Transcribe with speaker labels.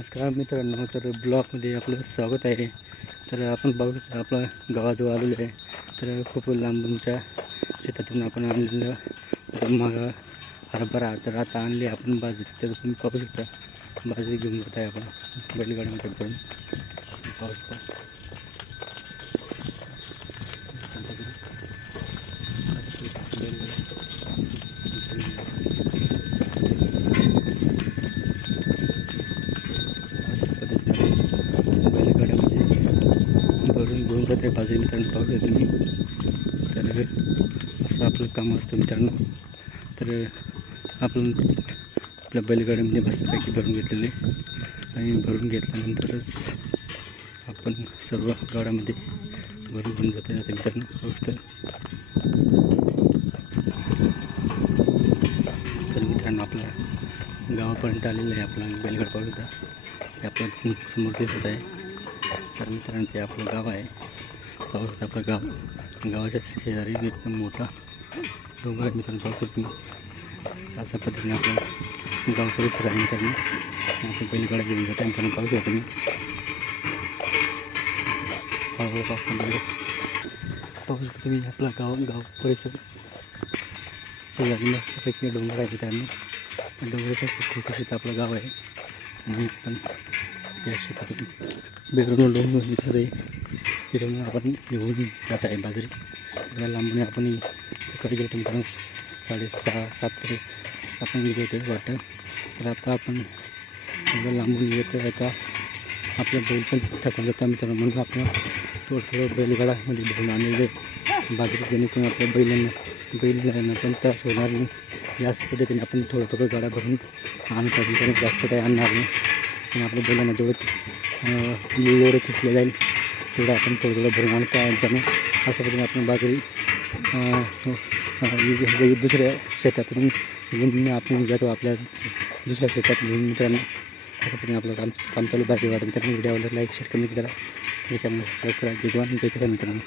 Speaker 1: नमस्कार मित्रांनो तर ब्लॉगमध्ये आपलं स्वागत आहे. तर आपण बघू शकतो आपला गावाजवळ आलेलं आहे तर खूप लांबूनच्या शेतातून आपण आणलेलं मग हरभरा तर आता आणले आपण बाजरी. तर तुम्ही पाहू शकता बाजरी घेऊन जात आहे आपण बैलगाडीमध्ये करून पाहू शकता अशा पद्धतीने बैलगाड्यामध्ये सोबत आहे बाजरी मित्रांनो पाहू शकता तुम्ही. तर असं आपलं काम असतं मित्रांनो. तर आपण आपल्या बैलगाड्यामध्ये मस्तपैकी भरून घेतलेले आणि भरून घेतल्यानंतरच आपण सर्व गाड्यामध्ये भरून घेऊन जाते जाते मित्रांनो. पाहू तर मित्रांनो आपल्या गावापर्यंत आलेलं आहे आपला बैलगाड पाहू शकता. ते आपल्यासमोर दिसत आहे. तर मित्रांनो ते आपलं गाव आहे. पाहू शकता आपलं गाव गावाच्या शेजारी एकदम मोठा डोंगर आहे. मित्रांनो पाहू शकतो अशा पद्धतीने आपलं गाव परिसर आहे मित्रांनो. आपण बैलगाडा घेऊन जातो. मित्रांनो पाहू शकता तुम्ही हळूहळू पाहू शकता तुम्ही आपला गाव गाव परिसर. शेजारी मस्तपैकी डोंगर आहे मित्रांनो. डोंगराच्या खूप छोटं आपलं गाव आहे. आणि पण या शेतातून बेरून डोंगर दिसत आहे तिथून आपण घेऊन जात आहे बाजरी. आपल्या लांबून आपण सकाळी गेलो मित्रांनो साडेसहा सात तरी आपण गेलो होते वाटतं. तर आता आपण एवढं लांबून येतो आता आपलं बैल पण थकून जातं मित्रांनो. म्हणून आपण थोडं थोडं बैलगाडामध्ये घेऊन आणलेले बाजरी जेणेकरून आपल्या बैलांना बैलांना पण त्रास होणार नाही. याच पद्धतीने आपण थोडं थोडं गाड्या भरून आणत मित्रांनो. जास्त काही आणणार नाही. आणि आपल्या बैलांना जेवढं लोड घेतलं जाईल. तेवढं आपण थोडं थोडं भरून आणतो आणि त्यामुळे अशा पद्धतीने आपण बाजरी दुसऱ्या शेतातून घेऊन आपण जातो आपल्या दुसऱ्या शेतात घेऊन मित्रांनो. अशा पद्धतीने आपलं काम काम चालू बाजरी वाटतं मित्रांनो आवडला लाईक शेअर कमी करा. त्याच्यामुळे सबस्क्राईब जय जवान. जय किसान मित्रांनो.